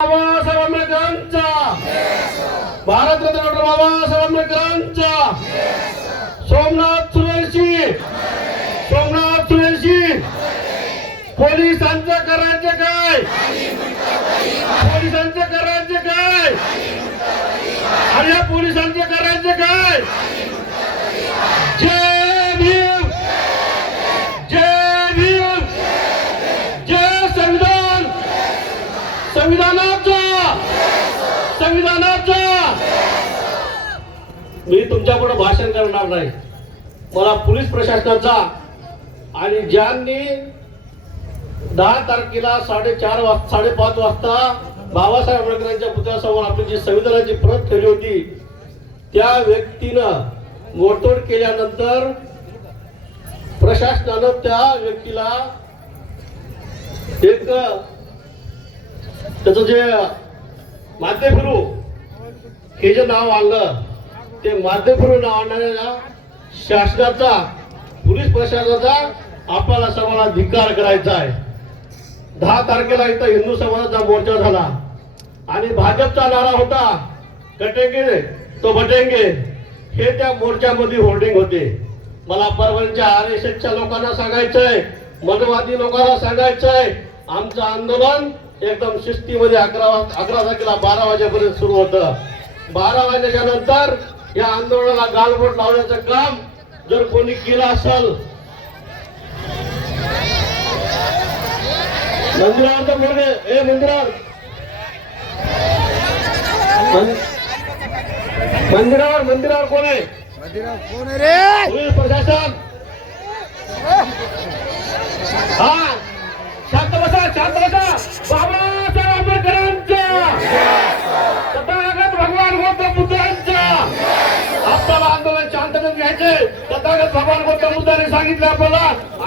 बाबासाहेब आंबेडकरांचा भारतरत्न डॉक्टर बाबासाहेब आंबेडकरांचा सोमनाथ सुरेशी. सोमनाथ सुरेशी. पोलिसांचं करायचं काय? पोलिसांचं करायचं काय? आणि या पोलिसांचं करायचं काय जय भीम जय भीम जय संविधान संविधानाचा! संविधानाचा! मी तुमच्यापुढे भाषण करणार नाही. मला पोलीस प्रशासनाचा आणि ज्यांनी दहा तारखेला साडेचार वाजता साडेपाच वाजता बाबासाहेब आंबेडकरांच्या पुतळ्यासमोर आपली जी संविधानाची प्रत ठेवली होती त्या व्यक्तीनं मोडतोड केल्यानंतर प्रशासनानं त्या व्यक्तीला एक त्याचं जे माते फिरू हे जे नाव आणलं ते माते फिरू नाव आणणाऱ्या शासनाचा पोलीस प्रशासनाचा आपल्याला सर्वांना धिक्कार करायचा आहे. दहा तारखेला इथं हिंदू समाजाचा मोर्चा झाला. आणि भाजपचा नारा होता कटेंगे तो बटेंगे हे त्या मोर्चामध्ये होर्डिंग होते. मला परभणीच्या आर एस एसच्या लोकांना सांगायचंय मनवादी लोकांना सांगायचंय आमचं आंदोलन एकदम शिस्तीमध्ये अकरा अकरा तारखेला बारा वाजेपर्यंत सुरू होतं. बारा वाजल्याच्या नंतर या आंदोलनाला गालबोट लावण्याचं काम जर कोणी केलं असेल. मंदिरावर ए मंदिरावर. मंदिरावर मंदिरावर कोण आहे? पोलीस प्रशासन. हा शांत बसा. शांत बसा बाबासाहेब आंबेडकरांच्या तथागत भगवान गौतम बुद्धांच्या आपल्याला आंदोलन शांततेत घ्यायचे. तथागत भगवान गौतम बुद्धाने सांगितलं आपल्याला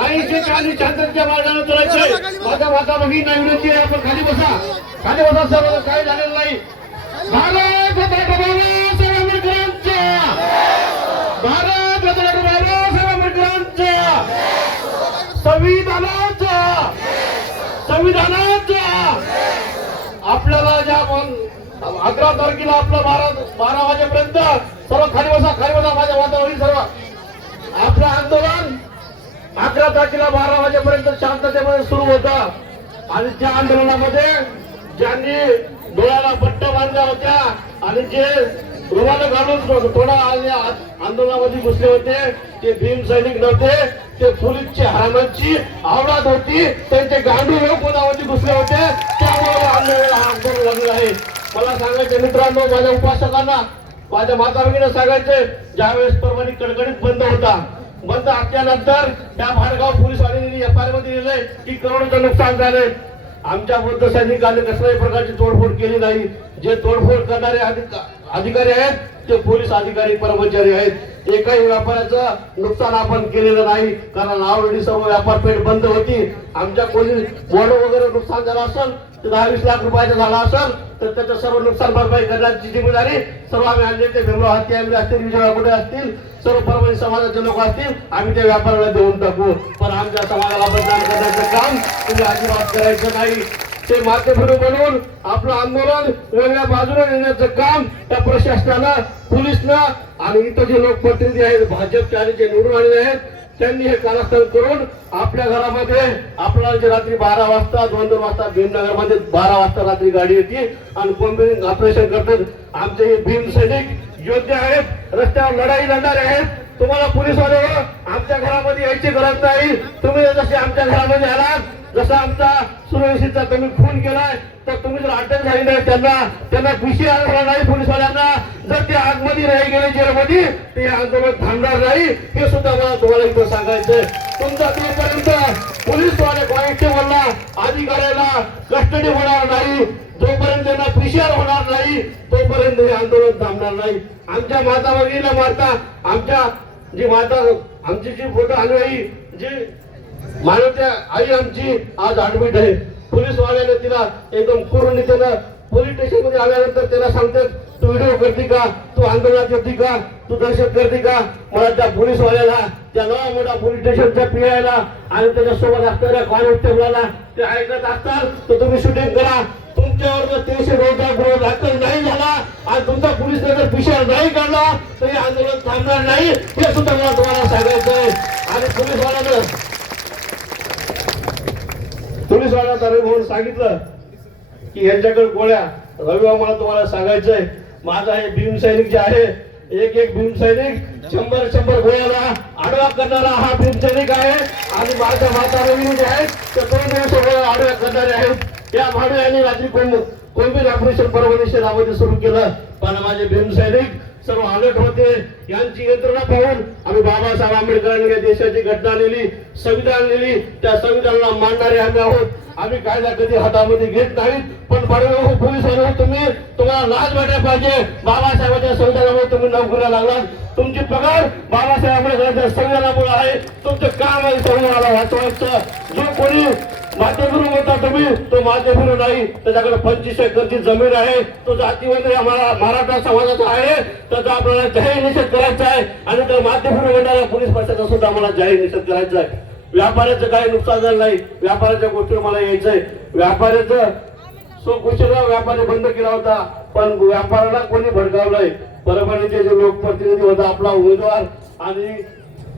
आईचे खाली शांततेच्या मार्गाने चलायचे माझा माता भगिनी विनंती आहे आपण खाली बसा. खाली बसा सर्व काही झालेलं नाही. भारत बाबासाहेब आंबेडकरांच्या भारत रत्न डॉक्टर बाबासाहेब आंबेडकरांच्या संविधानाचा संविधानाचा आपल्याला ज्या अकरा तारखेला आपलं बारा बारा वाजेपर्यंत सर्व खाली बसा खाली बसा माझ्या वातावरण सर्व आपलं आंदोलन अकरा तारखेला बारा वाजेपर्यंत शांततेमध्ये सुरू होतं. आणि त्या आंदोलनामध्ये ज्यांनी डोळ्याला पट्ट बांधल्या होत्या आणि जे रुमाला घालून थोडा आंदोलनामध्ये घुसले होते. ते भीम सैनिक नव्हते ते पोलीसची हरामांची आवडात होती. त्यांचे गांडू लोक कोणावरती घुसले होते? त्यामुळे आंदोलन हा आंदोलन लागलं आहे. मला सांगायचे मित्रांनो माझ्या उपासकांना माझ्या माता सांगायचे ज्यावेळेस परवानी कडकडीत बंद होता. बंद असल्यानंतर त्या भाडगाव पोलीस वाहिनीने एफ आयमध्ये लिहिलंय की करोडचं नुकसान झालंय. आमच्या वृद्ध सैनिकांनी कसल्याही प्रकारची तोडफोड केली नाही. जे तोडफोड करणारे अधिक- अधिकारी आहेत ते पोलीस अधिकारी कर्मचारी आहेत. एकाही व्यापाऱ्याचं नुकसान आपण केलेलं नाही कारण ऑलरेडी सर्व व्यापारपेठ बंद होती. आमच्या कोणी बोर्ड वगैरे नुकसान झालं असेल तर दहा वीस लाख रुपयाचं झालं असेल तर त्याचं सर्व नुकसान भरपाई करण्याची जिम्मेदारी सर्व आम्ही आणले ते भीमराव हत्ती आम्ही असतील विजय कुठे असतील सर्व परभणी समाजाचे लोक असतील आम्ही ते व्यापाऱ्याला देऊन टाकू. पण आमच्या समाजाला बदनाम करण्याचं काम तुम्ही अजिबात करायचं नाही. ते माते बनवून आपलं आंदोलन वेगळ्या बाजूला नेण्याचं काम त्या प्रशासनानं पोलिसनं आणि इतर जे लोकप्रतिनिधी आहेत भाजपचे आणि जे निवडून आलेले आहेत त्यांनी हे कारस्थान करून आपल्या घरामध्ये आपल्याला जे रात्री बारा वाजता दोन दोन वाजता भीमनगरमध्ये बारा वाजता रात्री गाडी येते आणि बॉम्बिंग ऑपरेशन करतात. आमचे हे भीम सैनिक योद्धे आहेत रस्त्यावर लढाई लढणारे आहेत. तुम्हाला पोलीसवाले आमच्या घरामध्ये यायची गरज नाही. तुम्ही जसे आमच्या घरामध्ये आलात जसा आमचा सुरक्षेचा तुम्ही खून केलाय तर तुम्ही जर अटक झाली नाही त्यांना त्यांना खुशी आला नाही पोलिसवाल्यांना. जर ते आतमध्ये राही गेले जेलमध्ये ते आंदोलन थांबणार नाही. हे सुद्धा मला तुम्हाला इथं सांगायचंय. तुमचा तोपर्यंत पोलिसवाले कॉन्स्टेबलला अधिकाऱ्याला कस्टडी होणार नाही. जोपर्यंत त्यांना पिशार होणार नाही तोपर्यंत हे आंदोलन थांबणार नाही. आमच्या माता भगिनीला मारता आमच्या जी माता आमची जी फोटो अनुयायी जी मानवत्या आई आमची आज ऍडमिट आहे. पोलीस वाल्याने तिला एकदम पूर्ण त्यानं पोलीस स्टेशनमध्ये आल्यानंतर त्याला सांगतात तू व्हिडिओ करते का? तू आंदोलनात येते का? तू दहशत करते का? मला त्या पोलीस वाल्याला त्या नवा मोठा पोलीस स्टेशनच्या पीआयला आणि त्याच्यासोबत असणाऱ्या कॉन्स्टेबलला ते ऐकत असतात तर तुम्ही शूटिंग करा. तुमच्यावर जर तीनशे दोनचा गुन्हा दाखल नाही झाला आणि तुमचा पोलीस जर पिशा नाही काढला तर हे आंदोलन थांबणार नाही. हे सुद्धा मला तुम्हाला सांगायचं आहे आणि पोलीस वाल्यानं पोलीस रवी भाऊन सांगितलं की यांच्याकडे गोळ्या. रवी मला तुम्हाला सांगायचंय माझा हे भीम सैनिक जे आहे एक एक भीम सैनिक शंभर शंभर गोळ्याला आडवा करणारा हा भीम सैनिक आहे. आणि माझ्या माता रवी जे आहेत ते दोन दिवस गोळ्या आडव्या करणारे आहेत. या भाडव्याने रात्री कोण कोणबी ऑपरेशन परभणी राबवणे सुरू केलं. पण माझे भीम सैनिक सर्व अलर्ट होते. यांची यंत्रणा पाहून आम्ही बाबासाहेब आंबेडकरांनी या देशाची घटना लिहिली संविधान लिहिली त्या संविधानाला मानणारे आम्ही आहोत. आम्ही कायदा कधी हातामध्ये घेत नाहीत. पण पोलीस तुम्ही तुम्हाला लाज वाटायला पाहिजे. बाबासाहेबांच्या संविधानामुळे तुम्ही नोकरीला लागलात. तुमची पगार बाबासाहेब आंबेडकरांच्या संविधानामुळे आहे. तुमचं काम आहे संविधानाला वाचवायचं जो कोणी माध्यमगुरू होता तुम्ही तो माध्यमगुरू नाही त्याच्याकडे पंचवीस एकरची जमीन आहे तो जातीवंत आम्हाला मराठा समाजाचा आहे त्याचा आपल्याला जाहीर निषेध करायचा आहे आणि त्या माध्यमगुरू म्हणणाऱ्या पोलीस पक्षाचा सुद्धा आम्हाला जाहीर निषेध करायचा आहे. व्यापाऱ्याचं काही नुकसान झालं नाही व्यापाऱ्याच्या गोष्टीवर मला यायचंय व्यापाऱ्याचं सो कुशला व्यापारी बंद केला होता पण व्यापाऱ्याला कोणी भडकावलंय? परभणीचे जे लोकप्रतिनिधी होता आपला उमेदवार आणि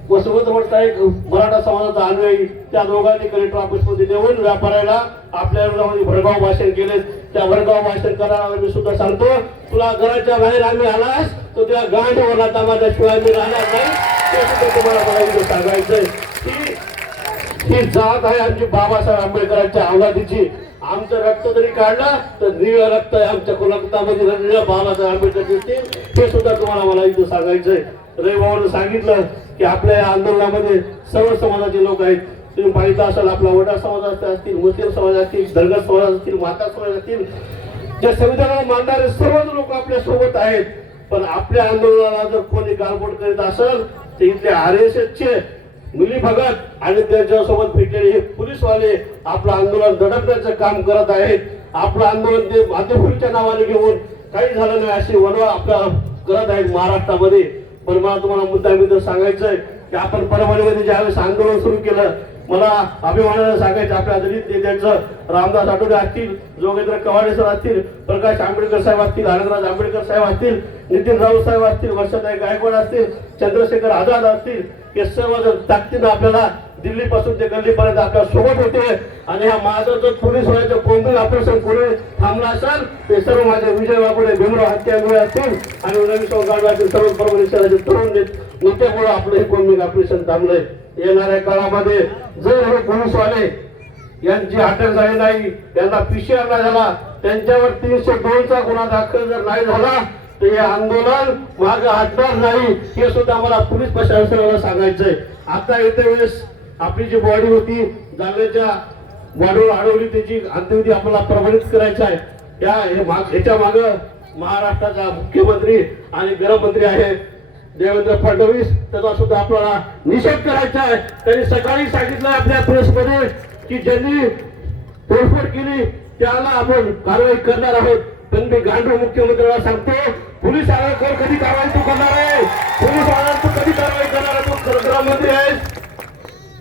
वसवत म्हणता एक मराठा समाजाचा अनुयायी त्या दोघांनी कलेक्टर ऑफिसमध्ये नेऊन व्यापाऱ्याला आपल्या भडगाव भाषण केले. त्या भडगाव भाषण करणारा मी सुद्धा सांगतो तुला घराच्या बाहेर आम्ही आलास तर तुला गांड ओरडा माझ्याशिवाय मी राहणार नाही. ते सुद्धा तुम्हाला मला इथे सांगायचंय. की ही जात आहे आमची बाबासाहेब आंबेडकरांच्या अवलादीची आमचं रक्त जरी काढलं तर निळ रक्त आहे आमच्या रक्तामध्ये बाबासाहेब आंबेडकर दिसतील हे सुद्धा तुम्हाला मला इथं सांगायचंय. रविभाऊनं सांगितलं की आपल्या या आंदोलनामध्ये सर्व समाजाचे लोक आहेत. तुम्ही पाहिलं असाल आपला वडा समाज असतील मुस्लिम समाज असतील धनगर समाज असतील माता समाज असतील. त्या संविधानाला मानणारे सर्वच लोक आपल्यासोबत आहेत. पण आपल्या आंदोलनाला जर कोणी गालबोट करीत असेल तर इथले आर एस चे मुली भगत आणि त्यांच्यासोबत भेटलेले हे पोलीसवाले आपलं आंदोलन दडपण्याचं काम करत आहेत. आपलं आंदोलन ते माध्यमच्या नावाने घेऊन काही झालं नाही अशी वनवा आपल्या करत आहेत महाराष्ट्रामध्ये. पण मला तुम्हाला मुद्दा मी तर सांगायचंय की आपण परभणीमध्ये ज्यावेळेस आंदोलन सुरू केलं मला अभिमानानं सांगायचं आपल्या दलित नेत्यांचं रामदास आठवडे असतील जोगेंद्र कवाडे सर असतील प्रकाश आंबेडकर साहेब असतील आनंदराज आंबेडकर साहेब असतील नितीन राऊत साहेब असतील वर्षाताई गायकवाड असतील चंद्रशेखर आझाद असतील हे सर्व जर ताकदीनं आपल्याला दिल्ली पासून ते गल्लीपर्यंत आपल्यासोबत होते. आणि हा माझं जर पोलीस व्हायचं कोणतंही ऑपरेशन कोणी थांबलं असेल ते सर्व माझे विजय वाकडे भीमराव हत्यामुळे असतील आणि नवीन गाडवातील सर्व परभणी तरुण नेत- नेत्यामुळे आपलं हे कोणतं ऑपरेशन थांबलंय. येणाऱ्या काळामध्ये जर हे पोलीसवाले यांची अटक झाली नाही त्यांना पीसीआर नाही झाला त्यांच्यावर तीनशे दोनचा गुन्हा दाखल जर नाही झाला तर हे आंदोलन मागे हटणार नाही. हे सुद्धा मला पोलीस प्रशासनाला सांगायचंय. आता येत्या वेळेस आपली जी बॉडी होती जालन्याच्या बॉडीवर अडवली त्याची अंत्यविधी आपल्याला प्रमाणित करायचा आहे. त्या ह्याच्या माग महाराष्ट्राचा मुख्यमंत्री आणि गृहमंत्री आहे देवेंद्र फडणवीस. त्याचा सुद्धा आपल्याला निषेध करायचा आहे. त्यांनी सकाळी सांगितलं आपल्या प्रेसमध्ये की ज्यांनी तोडफोड केली त्याला आपण कारवाई करणार आहोत. पण मी गांडू मुख्यमंत्र्याला सांगतो पोलीस आयोग कधी कारवाई तू करणार आहे? पोलीस आयोग तू कधी कारवाई करणार आहे तू गृहमंत्री आहेस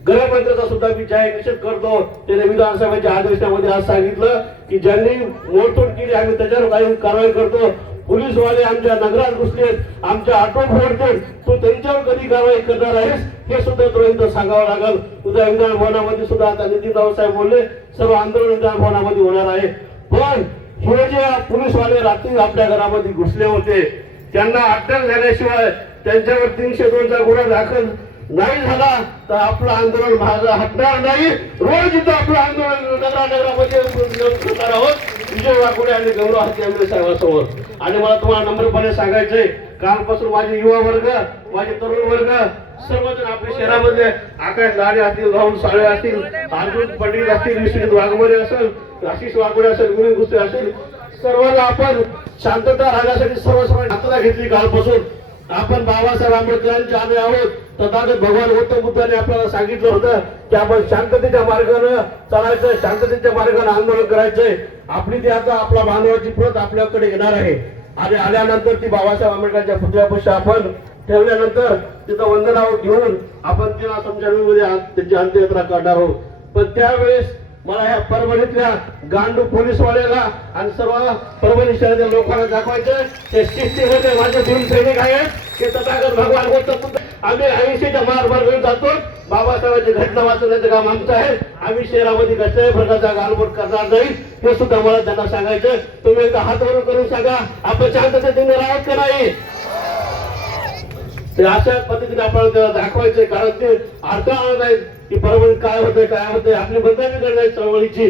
गृहमंत्र्याचा सुद्धा मी जाहीर निषेध करतो. त्याने विधानसभेच्या आदेशामध्ये आज सांगितलं की ज्यांनी मोडतोड केली आम्ही त्याच्यावर काही कारवाई करतो. पोलीसवाले आमच्या नगरात घुसलेत आमच्या ऑटो फोडतील तू त्यांच्यावर कधी कारवाई करणार आहेस? हे सुद्धा तुला इथं सांगावं लागेल. उद्या विधान भवनामध्ये सुद्धा आता नितीन रावसाहेब बोलले सर्व आंदोलन विधान भवनामध्ये होणार आहे. पण हे जे पोलीसवाले रात्री आपल्या घरामध्ये घुसले होते त्यांना अटक झाल्याशिवाय त्यांच्यावर तीनशे दोनचा गुन्हा दाखल नाही झाला तर आपलं आंदोलन हटणार नाही. रोज इथं आपलं आंदोलन नगरा नगरामध्ये करणार आहोत. विजय वाकुडे आणि गौरव हत्यामुळे साहेबांसमोर. आणि मला तुम्हाला नम्रपणे सांगायचंय कालपासून माझे युवा वर्ग माझे तरुण वर्ग सर्वजण आपल्या शहरामध्ये आकाश लाडे असतील राहुल साळे असतील अर्जुन पंडित असतील विश्वजित वाघमोरे असेल आशिष वाघोडे असेल गुरु गुस्ते असेल सर्वांना आपण शांतता राहण्यासाठी सर्व सर्व शांतता घेतली कालपासून. आपण बाबासाहेब आंबेडकरांचे आम्ही आहोत. तथागत भगवान गौतम बुद्धाने आपल्याला सांगितलं होतं की आपण शांततेच्या मार्गानं चालायचं शांततेच्या मार्गानं आंदोलन करायचंय. आपली ती आता आपला मानवाची प्रत आपल्याकडे येणार आहे. आणि आल्यानंतर ती बाबासाहेब आंबेडकरांच्या पुतळ्यापाशी आपण ठेवल्यानंतर तिथं वंदनावर घेऊन आपण तिला समजावीमध्ये त्याची अंत्ययात्रा काढणार आहोत. पण त्यावेळेस मला ह्या परभणीतल्या गांडू पोलीसवाल्याला आणि सर्व परभणी शहरातील लोकांना दाखवायचं ते शिस्तीमध्ये माझे दोन सैनिक आहेत. ते तथागत भगवान होत आम्ही ऐंशीच्या मार मार घेऊन जातो. बाबासाहेबांची घटना वाचवण्याचं काम आमचं आहे. आम्ही शहरामध्ये कसल्याही प्रकारचा गालबोट करणार नाही. हे सुद्धा मला त्यांना सांगायचं तुम्ही एकदा हातवर करून सांगा आपण शांततेने राहत का नाही? ते अशा पद्धतीने आपण त्याला दाखवायचे कारण ते अडथळा आणत आहेत. की परभणी काय होतंय काय होतंय आपली बदनामी करणार चळवळीची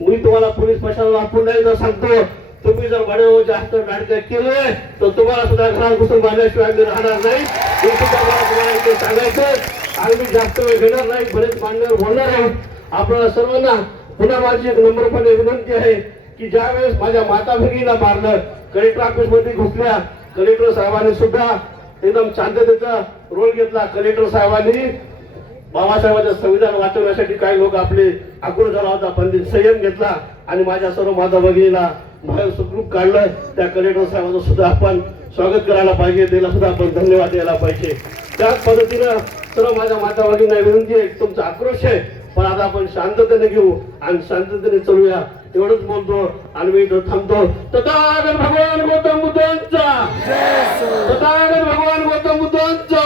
मी तुम्हाला पोलीस प्रशासनाला पुन्हा एकदा सांगतो तुम्ही जर बडे जास्त नाटक केले तर तुम्हाला सुद्धा घरात घुसून बांधल्याशिवाय मी राहणार नाही. हे सुद्धा मला तुम्हाला इथे सांगायचं आणि मी जास्त वेळ घेणार नाही बरेच मान्यवर बोलणार आहे. आपल्याला सर्वांना पुन्हा माझी एक नम्रपणे विनंती आहे की ज्या वेळेस माझ्या माता भगिनीला मारलं कलेक्टर ऑफिसमध्ये घुसल्या कलेक्टर साहेबांनी सुद्धा एकदम शांततेचा रोल घेतला कलेक्टर साहेबांनी. बाबासाहेबांचं संविधान वाचवण्यासाठी काही लोक आपले आक्रोश झाला होता. पण ते संयम घेतला आणि माझ्या सर्व माता भगिनीला बाहेर सुखरूप काढलं त्या कलेक्टर साहेबांचं सुद्धा आपण स्वागत करायला पाहिजे. त्याला सुद्धा आपण धन्यवाद द्यायला पाहिजे. त्याच पद्धतीनं सर्व माझ्या माता भगिनींना विनंती आहे तुमचा आक्रोश आहे पण आता आपण शांततेने घेऊ आणि शांततेने चलूया. एवढंच बोलतो आणि मी इथं थांबतो. तथागत भगवान गौतम बुद्धांचा. तथागत भगवान गौतम बुद्धांचा.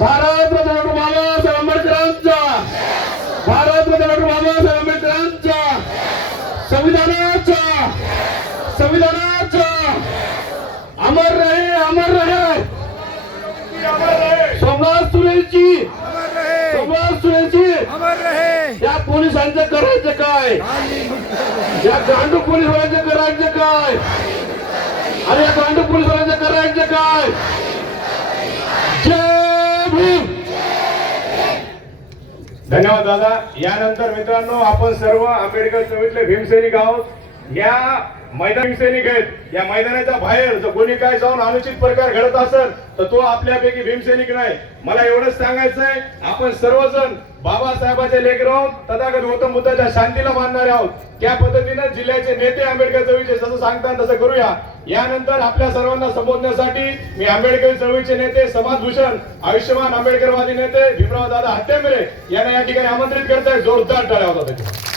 भारत रत्न डॉक्टर बाबासाहेब आंबेडकरांचा भारत रत्न डॉक्टर बाबासाहेब आंबेडकरांचा संविधानाचा संविधानाचा अमर रहे अमर रहे सुरेशजी अमर रहे. या पोलिसांचं करायचं काय? या गांडू पोलिसवाल्यांचं करायचं काय? अरे या गांडू पोलिसवाल्यांचं करायचं काय? जय भीम. धन्यवाद दादा. यानंतर मित्रांनो आपण सर्व आंबेडकर चळवळीतले भीमसैनिक आहोत या मैदान सैनिक आहेत. या मैदानाच्या बाहेर जर कोणी काय जाऊन अनुचित प्रकार घडत असेल तर तो आपल्यापैकी भीमसैनिक नाही. मला एवढंच सांगायचं आहे आपण सर्वजण बाबासाहेबांचे लेख राहून तथागत गौतम बुद्धाच्या शांतीला मानणारे आहोत. त्या पद्धतीनं जिल्ह्याचे नेते आंबेडकर चळवळीचे जसं सांगतात तसं करूया. यानंतर आपल्या सर्वांना संबोधण्यासाठी मी आंबेडकर चळवळीचे नेते समाज भूषण आयुष्यमान आंबेडकरवादी नेते भीमराव दादा हत्यामिरे यांना या ठिकाणी आमंत्रित करताय जोरदार टाळ्या होता त्याच्या